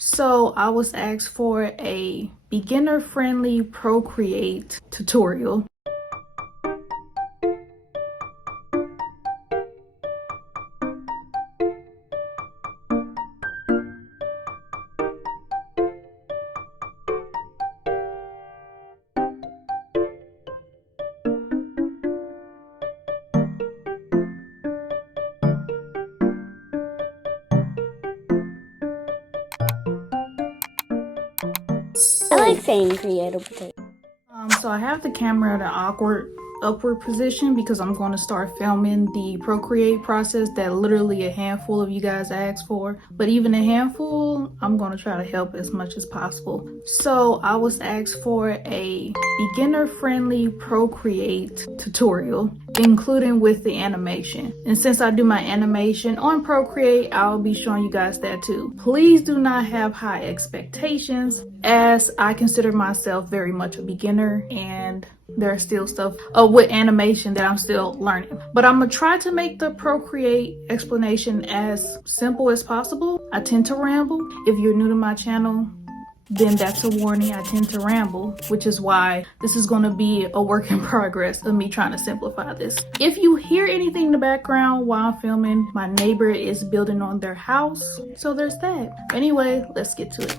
So I was asked for a beginner-friendly Procreate tutorial. I like saying createopotatoe. So I have the camera at an awkward upward position because I'm going to start filming the Procreate process that literally a handful of you guys asked for. But even a handful, I'm going to try to help as much as possible. So I was asked for a beginner-friendly Procreate tutorial, including with the animation. And since I do my animation on Procreate, I'll be showing you guys that too. Please do not have high expectations, as I consider myself very much a beginner and there's still stuff with animation that I'm still learning. But I'm gonna try to make the Procreate explanation as simple as possible. I tend to ramble. If you're new to my channel, then that's a warning. I tend to ramble, which is why this is going to be a work in progress of me trying to simplify this. If you hear anything in the background while I'm filming, my neighbor is building on their house, so there's that. Anyway, let's get to it.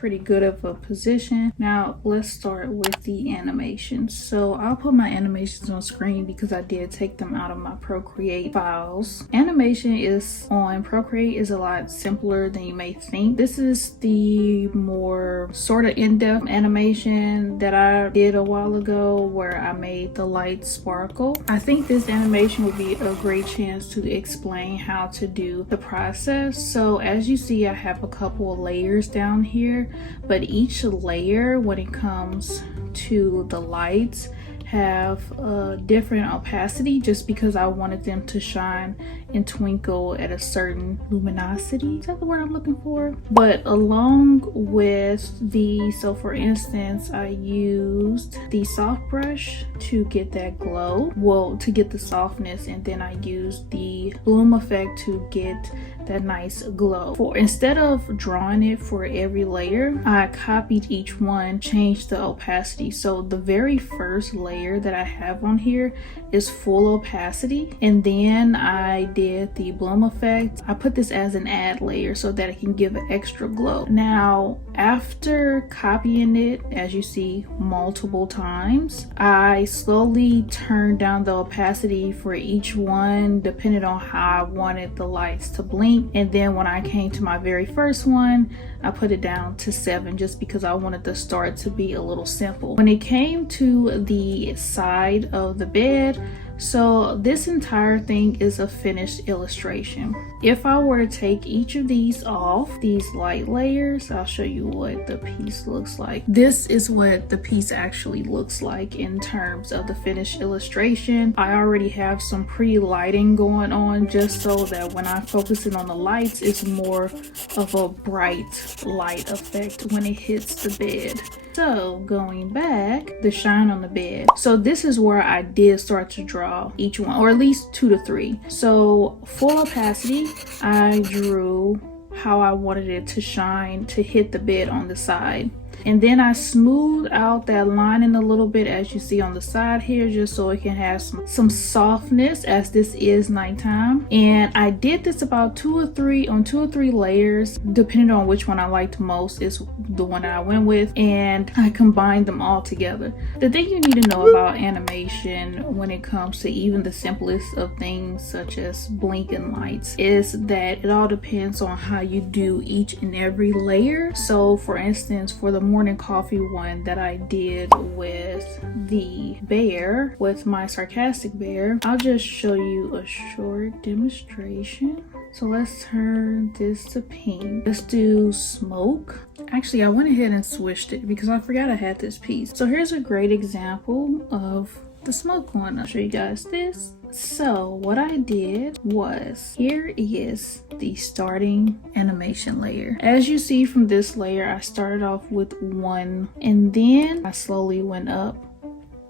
Pretty good of a position. Now let's start with the animations. So I'll put my animations on screen because I did take them out of my Procreate files. Animation is on Procreate is a lot simpler than you may think. This is the more sort of in-depth animation that I did a while ago where I made the light sparkle. I think this animation would be a great chance to explain how to do the process. So as you see, I have a couple of layers down here, but each layer, when it comes to the lights, have a different opacity just because I wanted them to shine and twinkle at a certain luminosity. Is that the word I'm looking for? But along with the, so for instance, I used the soft brush to get that glow, well, to get the softness, and then I used the bloom effect to get that nice glow. For instead of drawing it for every layer, I copied each one, changed the opacity. So the very first layer that I have on here is full opacity, and then I did the bloom effect. I put this as an add layer so that it can give an extra glow. Now after copying it, as you see, multiple times, I slowly turned down the opacity for each one depending on how I wanted the lights to blink. And then when I came to my very first one, I put it down to 7 just because I wanted the start to be a little simple. When it came to the side of the bed, so this entire thing is a finished illustration. If I were to take each of these off, these light layers, I'll show you what the piece looks like. This is what the piece actually looks like in terms of the finished illustration. I already have some pre-lighting going on just so that when I'm focusing on the lights, it's more of a bright light effect when it hits the bed. So going back, the shine on the bed. So this is where I did start to draw each one, or at least 2 to 3. So full opacity, I drew how I wanted it to shine to hit the bed on the side. And then I smoothed out that lining a little bit, as you see on the side here, just so it can have some softness, as this is nighttime. And I did this about 2 or 3 layers, depending on which one I liked most is the one I went with, and I combined them all together. The thing you need to know about animation when it comes to even the simplest of things such as blinking lights is that it all depends on how you do each and every layer. So for instance, for the morning coffee one that I did with the bear, with my sarcastic bear, I'll just show you a short demonstration. So let's turn this to pink. Let's do smoke. Actually, I went ahead and switched it because I forgot I had this piece. So here's a great example of the smoke one. I'll show you guys this. So what I did was, here is the starting animation layer. As you see from this layer, I started off with 1, and then I slowly went up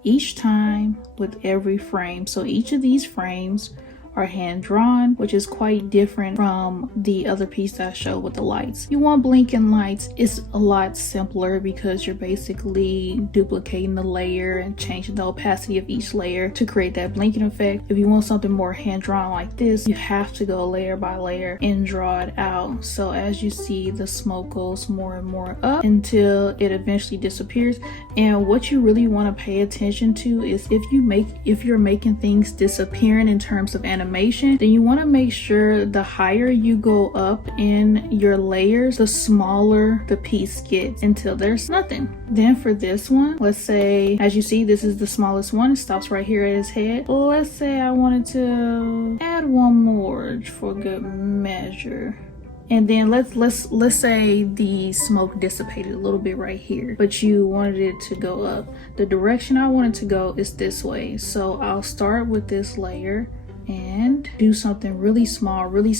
each time with every frame. So each of these frames are hand drawn, which is quite different from the other piece that I showed with the lights. You want blinking lights, it's a lot simpler because you're basically duplicating the layer and changing the opacity of each layer to create that blinking effect. If you want something more hand drawn like this, you have to go layer by layer and draw it out. So as you see, the smoke goes more and more up until it eventually disappears. And what you really want to pay attention to is if you're making things disappearing in terms of animation, then you want to make sure the higher you go up in your layers, the smaller the piece gets until there's nothing. Then for this one, let's say, as you see, this is the smallest one. It stops right here at his head. Let's say I wanted to add one more for good measure. And then let's say the smoke dissipated a little bit right here, but you wanted it to go up. The direction I want it to go is this way. So I'll start with this layer and do something really small, really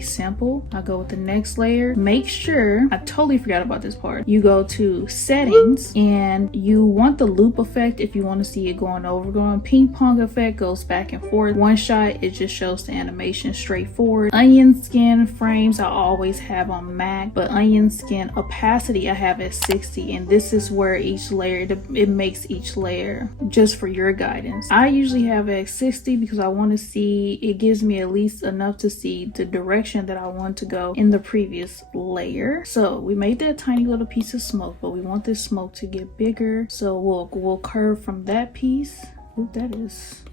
simple. I'll go with the next layer. Make sure, I totally forgot about this part. You go to settings and you want the loop effect if you want to see it going over. Going ping pong effect goes back and forth. One shot, it just shows the animation straightforward. Onion skin frames I always have on Mac, but onion skin opacity I have at 60, and this is where each layer, it makes each layer, just for your guidance. I usually have it at 60 because I want to see, it gives me at least enough to see the direction that I want to go in the previous layer. So we made that tiny little piece of smoke, but we want this smoke to get bigger, so we'll curve from that piece. Oop, that is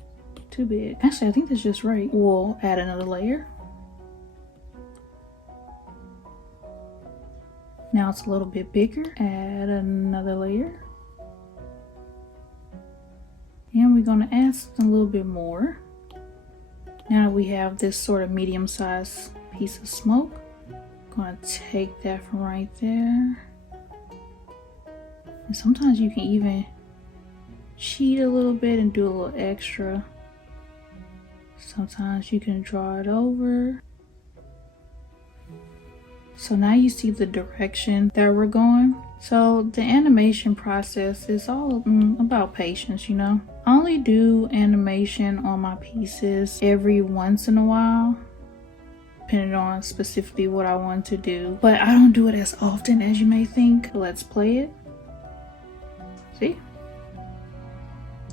too big. Actually, I think that's just right. We'll add another layer. Now it's a little bit bigger. Add another layer. And we're gonna add a little bit more. Now we have this sort of medium-sized piece of smoke. Gonna take that from right there. And sometimes you can even cheat a little bit and do a little extra. Sometimes you can draw it over. So now you see the direction that we're going. So the animation process is all about patience, you know. I only do animation on my pieces every once in a while, depending on specifically what I want to do. But I don't do it as often as you may think. Let's play it. See?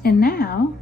And now,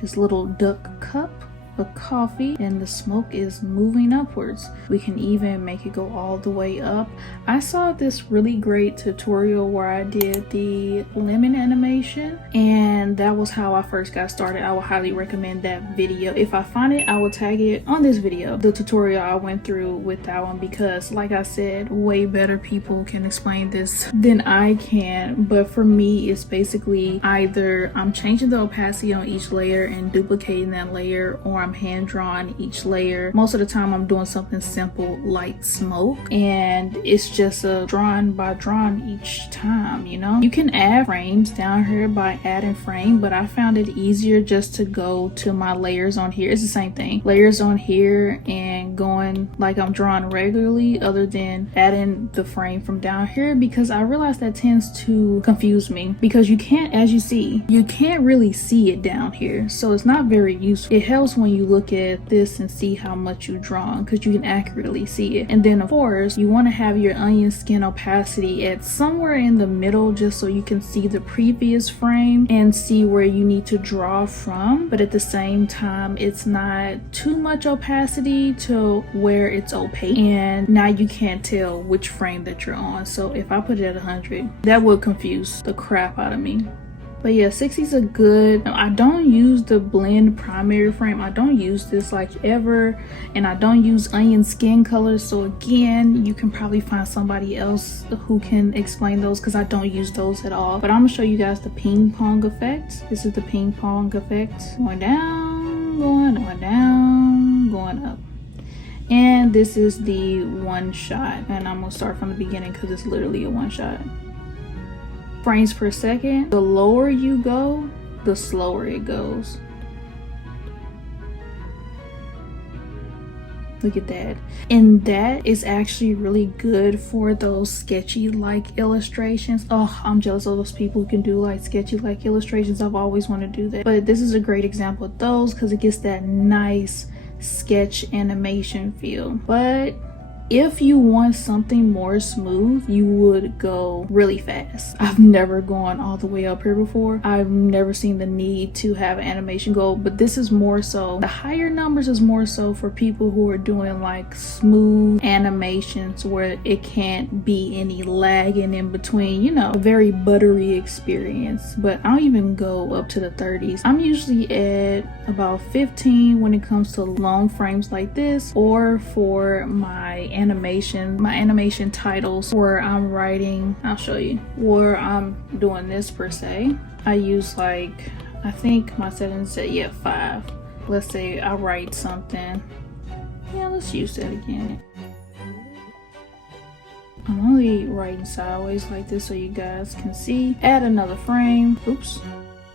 this little duck cup of coffee, and the smoke is moving upwards. We can even make it go all the way up. I saw this really great tutorial where I did the lemon animation, and that was how I first got started. I would highly recommend that video. If I find it, I will tag it on this video, the tutorial I went through with that one, because like I said, way better people can explain this than I can. But for me, it's basically either I'm changing the opacity on each layer and duplicating that layer, or I'm hand drawing each layer. Most of the time I'm doing something simple like smoke, and it's just a drawing by drawing each time, you know. You can add frames down here by adding frame, but I found it easier just to go to my layers on here. It's the same thing, layers on here, and going like I'm drawing regularly, other than adding the frame from down here, because I realized that tends to confuse me, because you can't, as you see, you can't really see it down here, so it's not very useful. It helps when you look at this and see how much you drawn, because you can accurately see it. And then of course you want to have your onion skin opacity at somewhere in the middle, just so you can see the previous frame and see where you need to draw from, but at the same time it's not too much opacity to where it's opaque and now you can't tell which frame that you're on. So if I put it at 100, that would confuse the crap out of me. But yeah, 60 is a good. I don't use the blend primary frame. I don't use this like ever, and I don't use onion skin colors. So again, you can probably find somebody else who can explain those, because I don't use those at all. But I'm gonna show you guys the ping pong effect. This is the ping pong effect. Going down, going down, going up. And this is the one shot. And I'm gonna start from the beginning because it's literally a one shot. Frames per second. The lower you go, the slower it goes. Look at that. And that is actually really good for those sketchy like illustrations. Oh, I'm jealous of those people who can do like sketchy like illustrations. I've always wanted to do that. But this is a great example of those, because it gets that nice sketch animation feel. But if you want something more smooth, you would go really fast. I've never gone all the way up here before. I've never seen the need to have animation go, but this is more so, the higher numbers is more so for people who are doing like smooth animations where it can't be any lagging in between, you know, a very buttery experience. But I don't even go up to the 30s. I'm usually at about 15 when it comes to long frames like this, or for my animation titles where I'm writing, I'll show you, where I'm doing this per se. I use like, I think my settings said, yeah, 5. Let's say I write something. Yeah, let's use that again. I'm only writing sideways like this so you guys can see. Add another frame. Oops.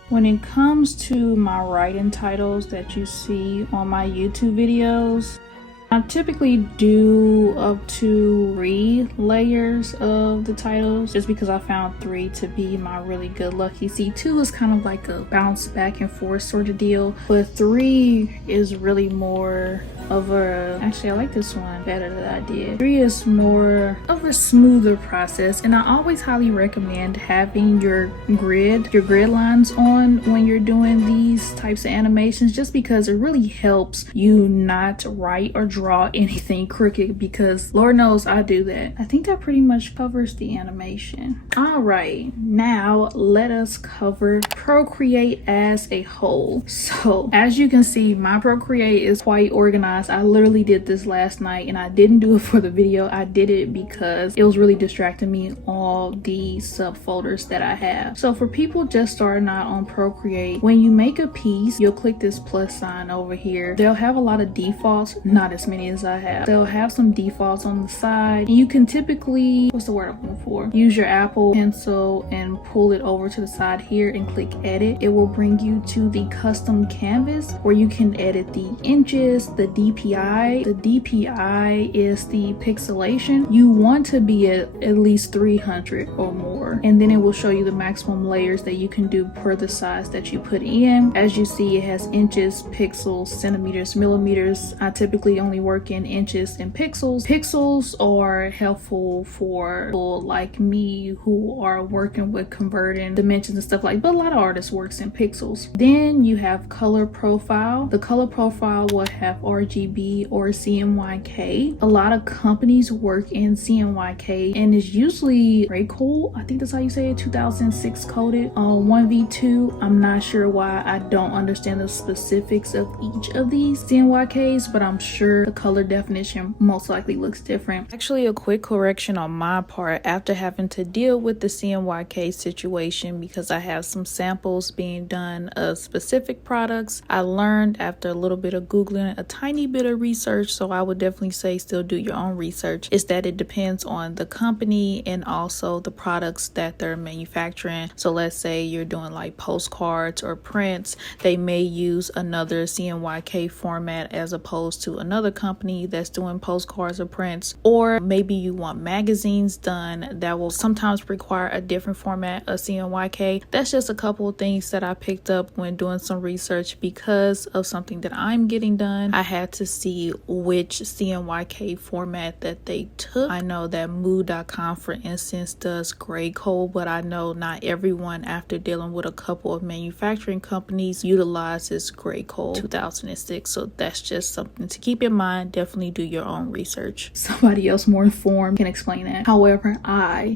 When it comes to my writing titles that you see on my YouTube videos, I typically do up to 3 layers of the titles just because I found 3 to be my really good lucky. See, 2 is kind of like a bounce back and forth sort of deal, but 3 is really more of a, actually I like this one better than I did. 3 is more of a smoother process, and I always highly recommend having your grid lines on when you're doing these types of animations, just because it really helps you not write or draw anything crooked, because Lord knows I do that. I think that pretty much covers the animation. All right, now let us cover Procreate as a whole. So as you can see, my Procreate is quite organized. I literally did this last night, and I didn't do it for the video. I did it because it was really distracting me, all the subfolders that I have. So for people just starting out on Procreate, when you make a piece, you'll click this plus sign over here. They'll have a lot of defaults, not as many as I have. They'll have some defaults on the side, and you can typically, what's the word I'm looking for? Use your Apple Pencil and pull it over to the side here and click edit. It will bring you to the custom canvas where you can edit the inches, the DPI. The DPI is the pixelation. You want to be at least 300 or more, and then it will show you the maximum layers that you can do per the size that you put in. As you see, it has inches, pixels, centimeters, millimeters. I typically only work in inches and pixels. Pixels are helpful for people like me who are working with converting dimensions and stuff like, but a lot of artists works in pixels. Then you have color profile. The color profile will have RGB or CMYK. A lot of companies work in CMYK, and it's usually gray cool. I think that's how you say it, 2006 coded. 1v2. I'm not sure why. I don't understand the specifics of each of these CMYKs, but I'm sure the color definition most likely looks different. Actually, a quick correction on my part after having to deal with the CMYK situation, because I have some samples being done of specific products. I learned after a little bit of Googling, a tiny bit of research, so I would definitely say still do your own research, is that it depends on the company and also the products that they're manufacturing. So let's say you're doing like postcards or prints, they may use another CMYK format as opposed to another company that's doing postcards or prints. Or maybe you want magazines done, that will sometimes require a different format of CMYK. That's just a couple of things that I picked up when doing some research because of something that I'm getting done. I had to see which CMYK format that they took. I know that mood.com, for instance, does gray code, but I know not everyone, after dealing with a couple of manufacturing companies, utilizes gray code 2006. So that's just something to keep in mind. Definitely do your own research. Somebody else more informed can explain that. However,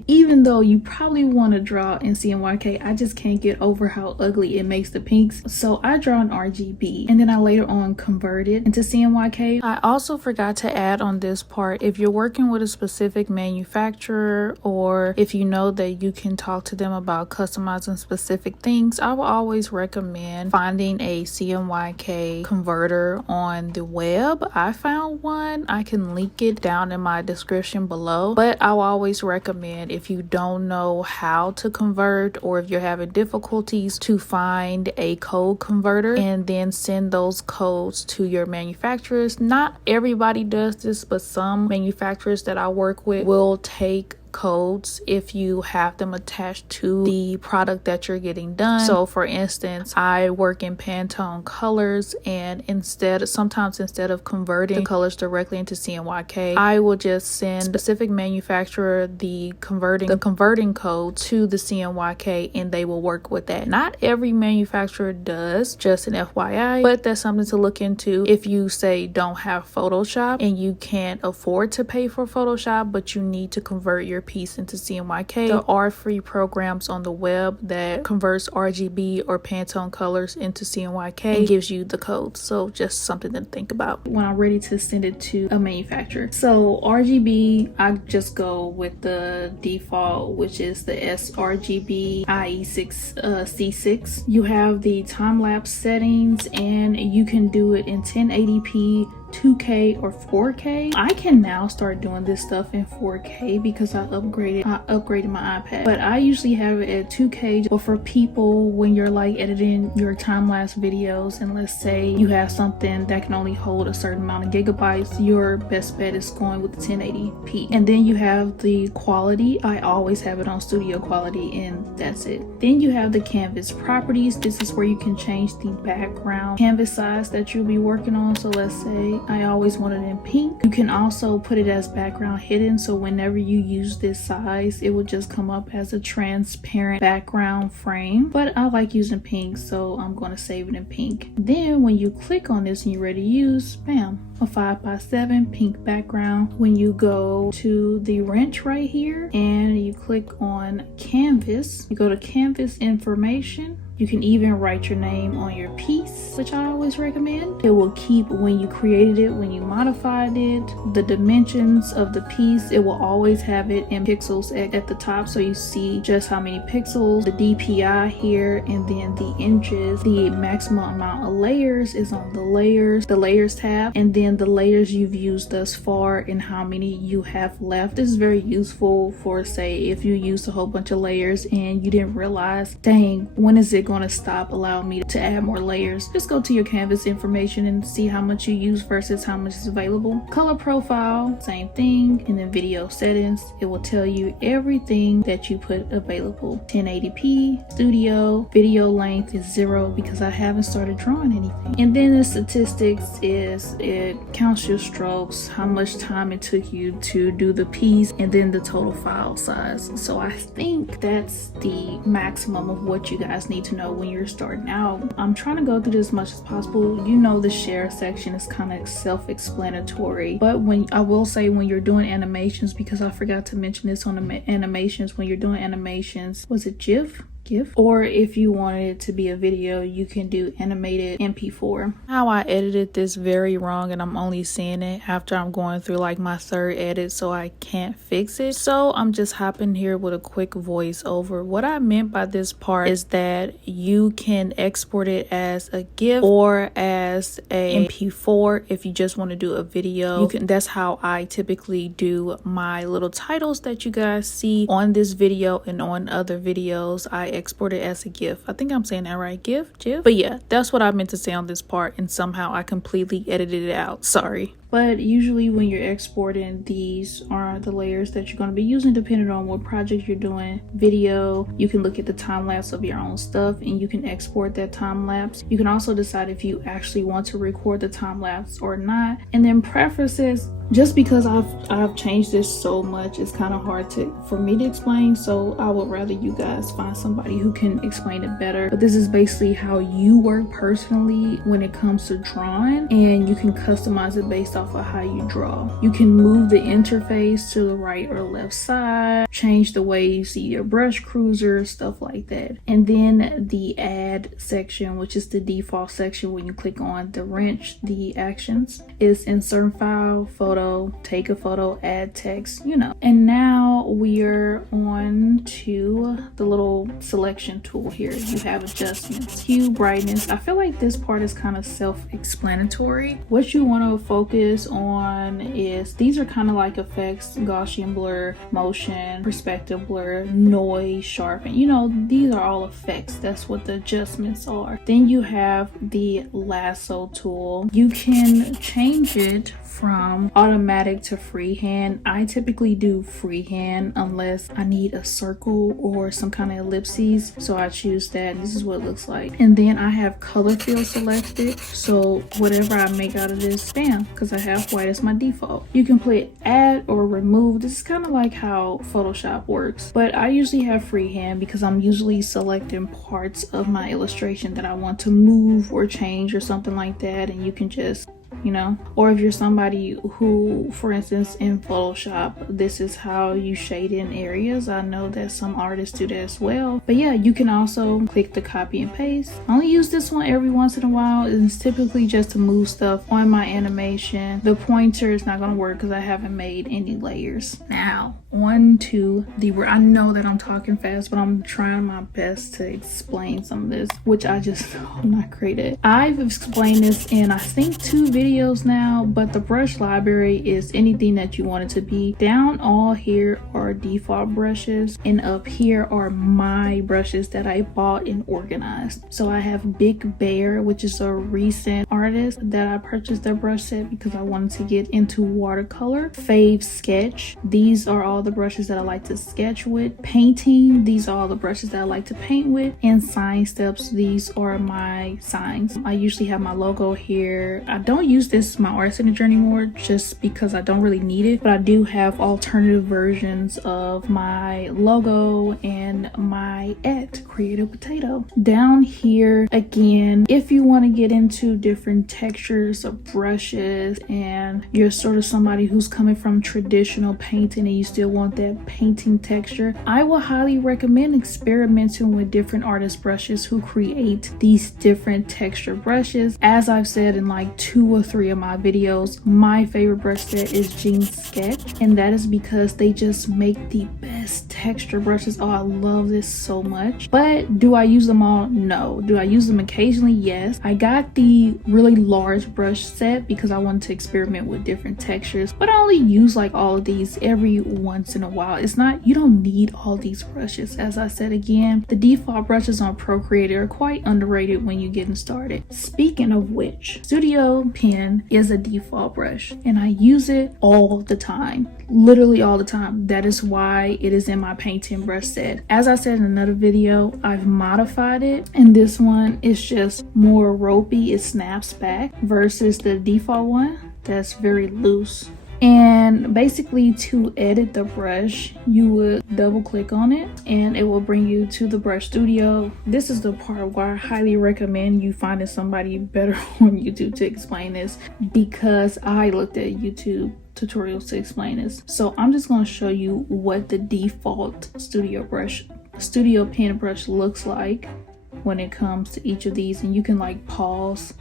even though you probably want to draw in CMYK, I just can't get over how ugly it makes the pinks. So I draw in RGB, and then I later on convert it into CMYK. I also forgot to add on this part, if you're working with a specific manufacturer, or if you know that you can talk to them about customizing specific things, I will always recommend finding a CMYK converter on the web. I found one. I can link it down in my description below, but I'll always recommend, if you don't know how to convert or if you're having difficulties, to find a code converter and then send those codes to your manufacturers. Not everybody does this, but some manufacturers that I work with will take codes if you have them attached to the product that you're getting done. So for instance, I work in Pantone colors, and sometimes instead of converting the colors directly into CMYK, I will just send specific manufacturer the converting code to the CMYK, and they will work with that. Not every manufacturer does, just an FYI, but that's something to look into if you say don't have Photoshop and you can't afford to pay for Photoshop, but you need to convert your piece into CMYK. There are free programs on the web that converts RGB or Pantone colors into CMYK and gives you the codes. So just something to think about when I'm ready to send it to a manufacturer. So RGB, I just go with the default, which is the sRGB IE6C6. You have the time-lapse settings, and you can do it in 1080p, 2K or 4K. I can now start doing this stuff in 4K because I upgraded my iPad, but I usually have it at 2K. But for people, when you're like editing your time-lapse videos, and let's say you have something that can only hold a certain amount of gigabytes, your best bet is going with the 1080p. And then you have the quality. I always have it on studio quality, and that's it. Then you have the canvas properties. This is where you can change the background canvas size that you'll be working on. So let's say I always want it in pink. You can also put it as background hidden, so whenever you use this size, it will just come up as a transparent background frame. But I like using pink, so I'm going to save it in pink. Then when you click on this and you're ready to use, bam, a 5x7 pink background. When you go to the wrench right here and you click on canvas, you go to canvas information. You can even write your name on your piece, which I always recommend. It will keep when you created it, when you modified it, the dimensions of the piece. It will always have it in pixels at the top, so you see just how many pixels, the DPI here, and then the inches. The maximum amount of layers is on the layers tab, and then the layers you've used thus far and how many you have left. This is very useful for, say, if you used a whole bunch of layers and you didn't realize, dang, when is it going to stop allowing me to add more layers? Just go to your canvas information and see how much you use versus how much is available. Color profile, same thing. And then video settings, it will tell you everything that you put available. 1080p, studio, video length is 0 because I haven't started drawing anything. And then the statistics is it counts your strokes, how much time it took you to do the piece, and then the total file size. So I think that's the maximum of what you guys need to know when you're starting out. I'm trying to go through this as much as possible. You know, the share section is kind of self-explanatory, but I will say when you're doing animations, because I forgot to mention this on the animations, when you're doing animations, was it GIF? Or if you wanted it to be a video, you can do animated MP4. How I edited this very wrong, and I'm only seeing it after I'm going through like my third edit, so I can't fix it. So I'm just hopping here with a quick voiceover. What I meant by this part is that you can export it as a GIF or as a MP4 if you just want to do a video. That's how I typically do my little titles that you guys see on this video and on other videos. I export it as a GIF. I think I'm saying that right, GIF. But yeah, that's what I meant to say on this part, and somehow I completely edited it out. Sorry. But usually when you're exporting, these are the layers that you're going to be using depending on what project you're doing. Video, you can look at the time lapse of your own stuff and you can export that time lapse. You can also decide if you actually want to record the time lapse or not. And then preferences, just because I've changed this so much, it's kind of hard for me to explain, so I would rather you guys find somebody who can explain it better. But this is basically how you work personally when it comes to drawing, and you can customize it based off of how you draw. You can move the interface to the right or left side, change the way you see your brush cruiser, stuff like that. And then the add section, which is the default section when you click on the wrench, the actions is insert file, photo, take a photo, add text, you know. And now we're on to the little selection tool here. You have adjustments, hue, brightness. I feel like this part is kind of self-explanatory. What you want to focus on is these are kind of like effects: Gaussian blur, motion, perspective blur, noise, sharpen. You know, these are all effects. That's what the adjustments are. Then you have the lasso tool. You can change it from automatic like to freehand. I typically do freehand unless I need a circle or some kind of ellipses, so I choose that. This is what it looks like. And then I have color field selected, so whatever I make out of this, bam, because I have white as my default. You can click add or remove. This is kind of like how Photoshop works, but I usually have freehand because I'm usually selecting parts of my illustration that I want to move or change or something like that, and you can just, you know, or if you're somebody who, for instance, in Photoshop, this is how you shade in areas. I know that some artists do that as well, but yeah, you can also click the copy and paste. I only use this one every once in a while. It's typically just to move stuff on my animation. The pointer is not going to work because I haven't made any layers. Now on to the, I know that I'm talking fast, but I'm trying my best to explain some of this, which I'm not great at. I've explained this in I think 2 videos now, but the brush library is anything that you want it to be. Down all here are default brushes, and up here are my brushes that I bought and organized. So I have Big Bear, which is a recent artist that I purchased their brush set because I wanted to get into watercolor. Fave Sketch, these are all the brushes that I like to sketch with. Painting, these are all the brushes that I like to paint with. And Sign Steps, these are my signs. I usually have my logo here. I don't use this my art signature anymore just because I don't really need it, but I do have alternative versions of my logo and my @createopotatoe. Down here again, if you want to get into different textures of brushes and you're sort of somebody who's coming from traditional painting and you still want that painting texture, I will highly recommend experimenting with different artist brushes who create these different texture brushes. As I've said in like 2 or 3 of my videos, my favorite brush set is Jean Sketch, and that is because they just make the best texture brushes. Oh, I love this so much. But do I use them all? No. Do I use them occasionally? Yes. I got the really large brush set because I wanted to experiment with different textures, but I only use like all of these every once in a while. It's not, you don't need all these brushes. As I said again, the default brushes on Procreate are quite underrated when you're getting started. Speaking of which, Studio Pen is a default brush and I use it all the time, literally all the time. That is why it is in my painting brush set. As I said in another video, I've modified it, and this one is just more ropey. It snaps back versus the default one that's very loose. And basically, to edit the brush, you would double click on it and it will bring you to the brush studio. This is the part where I highly recommend you finding somebody better on YouTube to explain this, because I looked at YouTube tutorials to explain this. So I'm just going to show you what the default studio pen brush looks like when it comes to each of these, and you can like pause.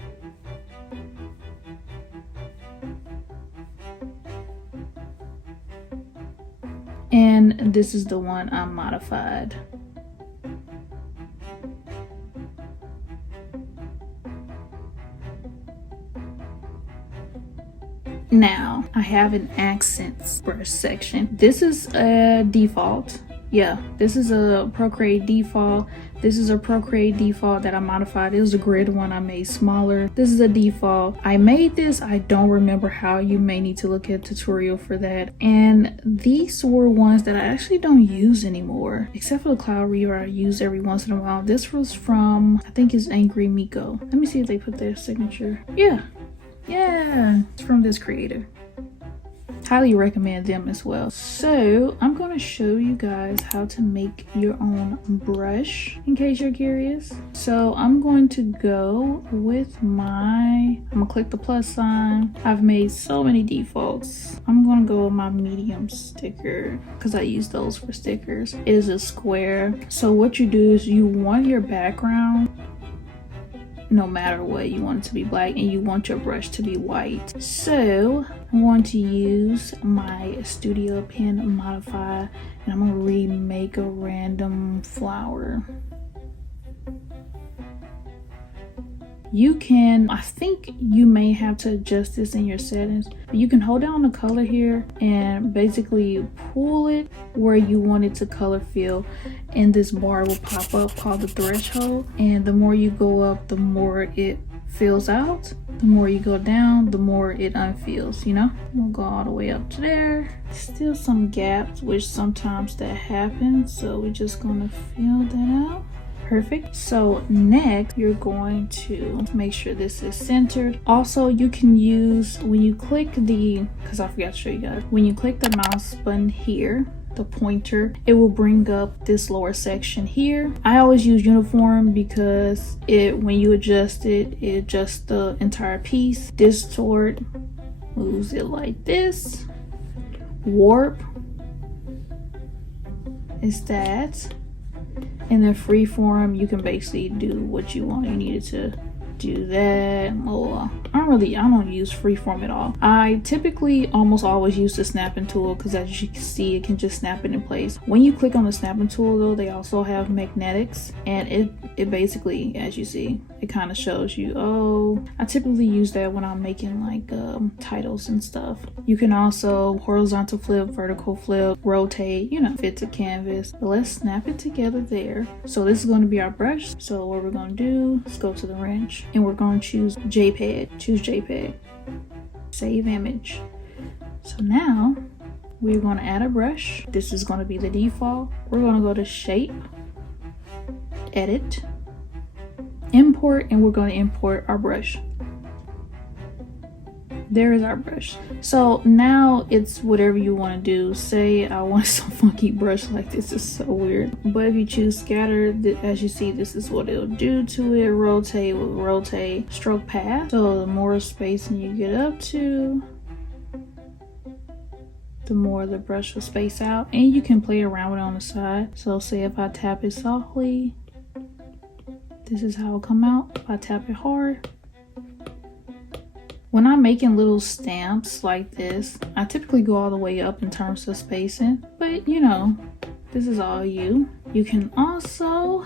And this is the one I modified. Now I have an accents brush section. This is a default. Yeah, this is a Procreate default. This is a Procreate default that I modified. It was a grid one I made smaller. This is a default. I made this. I don't remember how. You may need to look at a tutorial for that. And these were ones that I actually don't use anymore, except for the Cloud Reader I use every once in a while. This was from, I think it's Angry Miko. Let me see if they put their signature. Yeah, it's from this creator. Highly recommend them as well. So I'm going to show you guys how to make your own brush in case you're curious. So I'm going to go with I'm gonna click the plus sign. I've made so many defaults. I'm gonna go with my medium sticker because I use those for stickers. It is a square. So what you do is you want your background, no matter what, you want it to be black, and you want your brush to be white. So I'm going to use my Studio Pen modifier and I'm gonna remake a random flower. You can, I think you may have to adjust this in your settings, but you can hold down the color here and basically pull it where you want it to color fill, and this bar will pop up called the threshold, and the more you go up, the more it fills out. The more you go down, the more it unfills, you know? We'll go all the way up to there. Still some gaps, which sometimes that happens, so we're just gonna fill that out. Perfect. So next, you're going to make sure this is centered. Also, you can use, when you click the, because I forgot to show you guys, when you click the mouse button here, the pointer, it will bring up this lower section here. I always use uniform because when you adjust it adjusts the entire piece. Distort moves it like this. Warp is that. And then freeform, you can basically do what you want. You needed to do that. Oh, I don't use freeform at all. I typically almost always use the snapping tool because as you can see, it can just snap it in place. When you click on the snapping tool though, they also have magnetics, and it basically, as you see, it kind of shows you, oh, I typically use that when I'm making like titles and stuff. You can also horizontal flip, vertical flip, rotate, you know, fit to canvas. But let's snap it together there. So this is going to be our brush. So what we're going to do is go to the wrench and we're going to choose JPEG. Choose JPEG. Save image. So now we're going to add a brush. This is going to be the default. We're going to go to shape, edit, import, and we're going to import our brush. There is our brush. So now it's whatever you want to do. Say I want some funky brush like this. Is so weird. But if you choose scatter, as you see, this is what it'll do to it. Rotate will rotate. Stroke path. So the more spacing you get up to, the more the brush will space out. And you can play around with it on the side. So say if I tap it softly, this is how it'll come out. If I tap it hard. When I'm making little stamps like this, I typically go all the way up in terms of spacing, but you know, this is all you. You can also,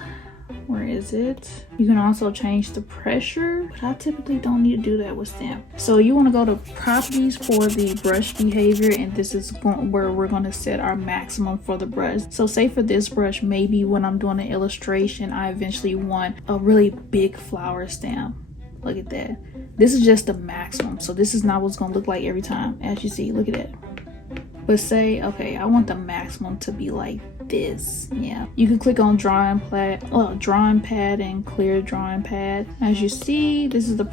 where is it? You can also change the pressure, but I typically don't need to do that with stamp. So you want to go to properties for the brush behavior, and this is where we're going to set our maximum for the brush. So say for this brush, maybe when I'm doing an illustration, I eventually want a really big flower stamp. Look at that. This is just the maximum. So this is not what's going to look like every time. As you see, look at that. But say, okay, I want the maximum to be like this. Yeah, you can click on drawing pad and clear drawing pad. As you see, this is a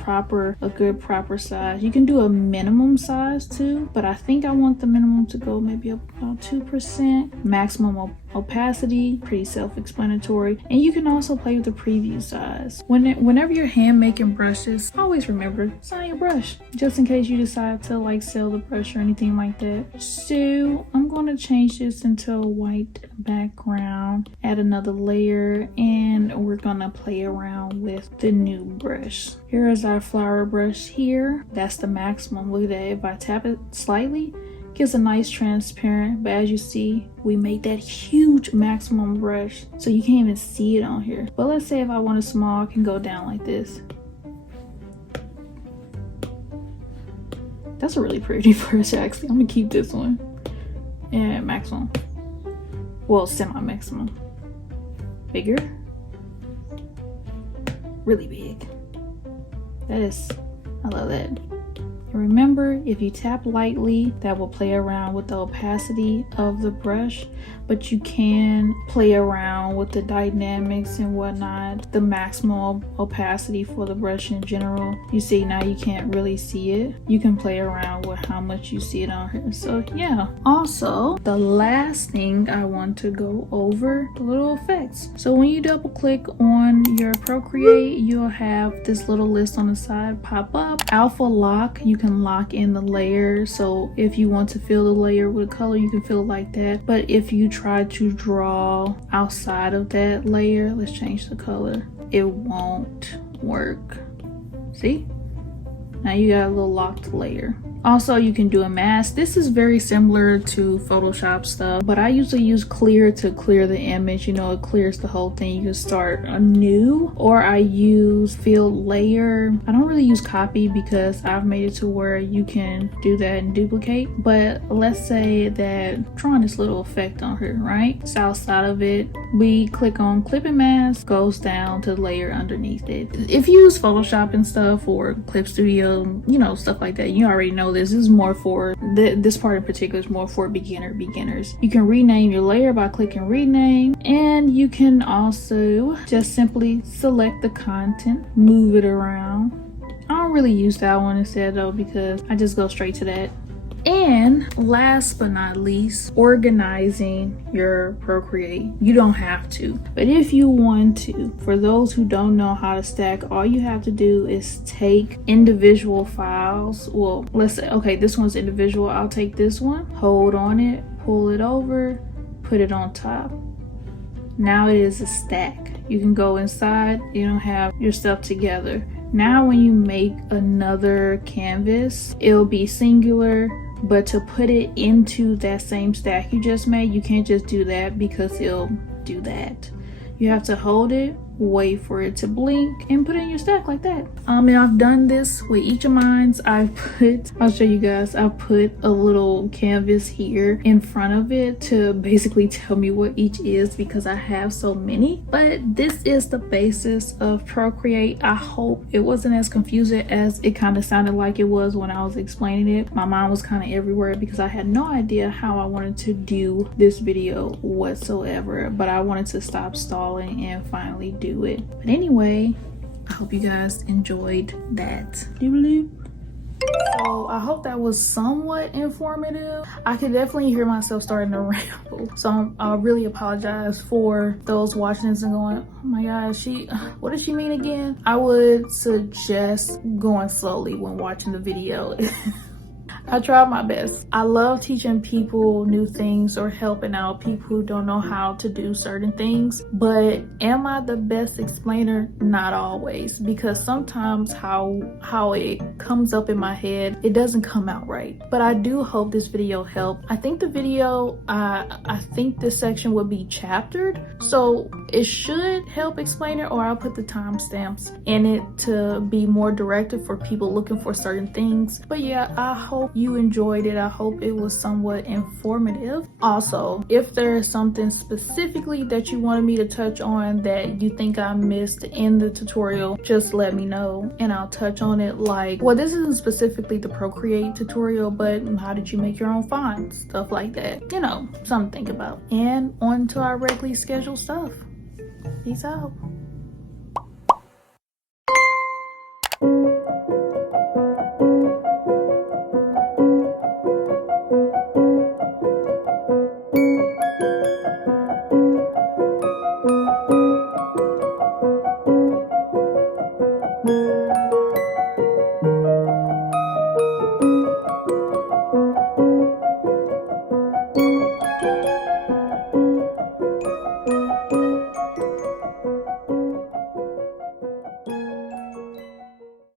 good proper size. You can do a minimum size too, but I think I want the minimum to go maybe about 2%. Maximum opacity, pretty self-explanatory. And you can also play with the preview size. Whenever you're hand making brushes, always remember, sign your brush, just in case you decide to like sell the brush or anything like that. So I'm going to change this into a white background, add another layer, and we're gonna play around with the new brush. Here is our flower brush here. That's the maximum. Look at that. If I tap it slightly, gives a nice transparent, but as you see, we made that huge maximum brush so you can't even see it on here. But let's say if I want a small, I can go down like this. That's a really pretty brush actually. I'm gonna keep this one. And maximum. Well, semi-maximum. Bigger. Really big. I love that. And remember, if you tap lightly, that will play around with the opacity of the brush, but you can play around with the dynamics and whatnot, the maximum opacity for the brush in general. You see, now you can't really see it. You can play around with how much you see it on here. So yeah. Also, the last thing I want to go over, the little effects. So when you double click on your Procreate, you'll have this little list on the side pop up. Alpha lock, you can lock in the layer. So if you want to fill the layer with a color, you can fill it like that. But if you try to draw outside of that layer, let's change the color, it won't work. See? Now you got a little locked layer. Also, you can do a mask. This is very similar to Photoshop stuff, but I usually use clear to clear the image. You know, it clears the whole thing. You can start anew, or I use fill layer. I don't really use copy because I've made it to where you can do that and duplicate. But let's say that I'm drawing this little effect on her, right? South side of it, we click on clip and mask, goes down to the layer underneath it. If you use Photoshop and stuff or Clip Studio, you know, stuff like that, you already know this is more for this part in particular is more for beginners. You can rename your layer by clicking rename, and you can also just simply select the content, move it around. I don't really use that one instead though, because I just go straight to that. And last but not least, organizing your Procreate. You don't have to, but if you want to, for those who don't know how to stack, all you have to do is take individual files. Well, let's say, okay, this one's individual. I'll take this one, hold on it, pull it over, put it on top. Now it is a stack. You can go inside, you don't have your stuff together. Now when you make another canvas, it'll be singular, but to put it into that same stack you just made, you can't just do that because it'll do that. You have to hold it, wait for it to blink, and put it in your stack like that. And I've done this with each of mine. I'll show you guys, I put a little canvas here in front of it to basically tell me what each is because I have so many. But this is the basis of Procreate. I hope it wasn't as confusing as it kind of sounded like it was when I was explaining it. My mind was kind of everywhere because I had no idea how I wanted to do this video whatsoever, but I wanted to stop stalling and finally do it. But anyway, I hope you guys enjoyed that. So I hope that was somewhat informative. I could definitely hear myself starting to ramble, so I really apologize for those watching this and going, oh my gosh, what does she mean again? I would suggest going slowly when watching the video. I tried my best. I love teaching people new things or helping out people who don't know how to do certain things, but am I the best explainer? Not always, because sometimes how it comes up in my head, it doesn't come out right. But I do hope this video helped. I think the video, I think this section would be chaptered, so it should help explain it, or I'll put the timestamps in it to be more directed for people looking for certain things. But yeah, I hope you enjoyed it. I hope it was somewhat informative. Also, if there's something specifically that you wanted me to touch on that you think I missed in the tutorial, just let me know and I'll touch on it. Like, well, this isn't specifically the Procreate tutorial, but how did you make your own fonts? Stuff like that. You know, something to think about. And on to our regularly scheduled stuff. Peace out.